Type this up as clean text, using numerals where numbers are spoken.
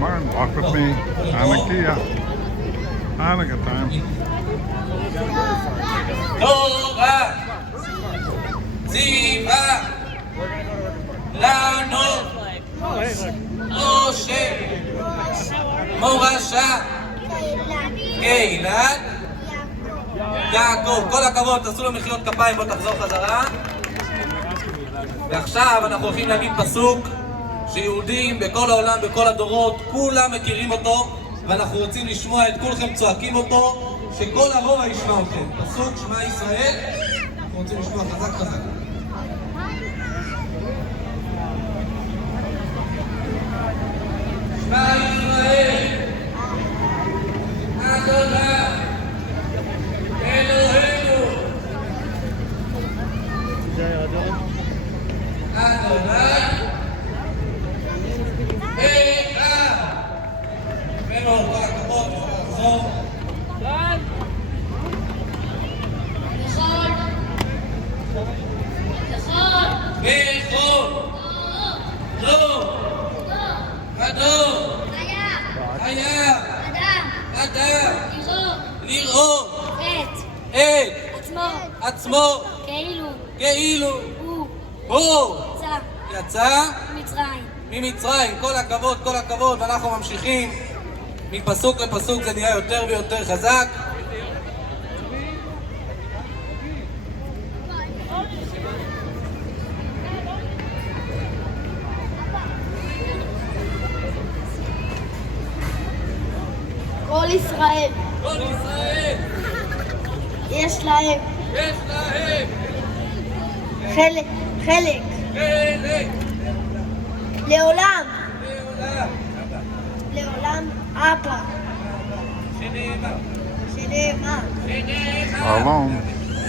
Martin, walk with me. Anakia. Hanukkah time. Torah, Ziva, Lano, Moshe, Morasha, קהילת יעקב. כל הכבוד, תעשו לו מחיאות כפיים, בואו תחזור חזרה. ועכשיו אנחנו הולכים להגיד פסוק שיהודים בכל העולם, בכל הדורות, כולם מכירים אותו, ואנחנו רוצים לשמוע את כולכם צועקים אותו, שכל הרובע ישמע אתכם. פסוק שמע ישראל, אנחנו רוצים לשמוע חזק חזק. שמע ישראל, אדוני אלוהינו, אדוני אחד. מאוד, כל הכבוד, תחזור. בכל לא גדול היה אדם לראות את עצמו כאילו הוא יצא ממצרים. כל הכבוד, כל הכבוד. ואנחנו ממשיכים מפסוק לפסוק, זה נהיה יותר ויותר חזק. כל ישראל, כל ישראל יש להם חלק לעולם אבא שנאמר Shalom.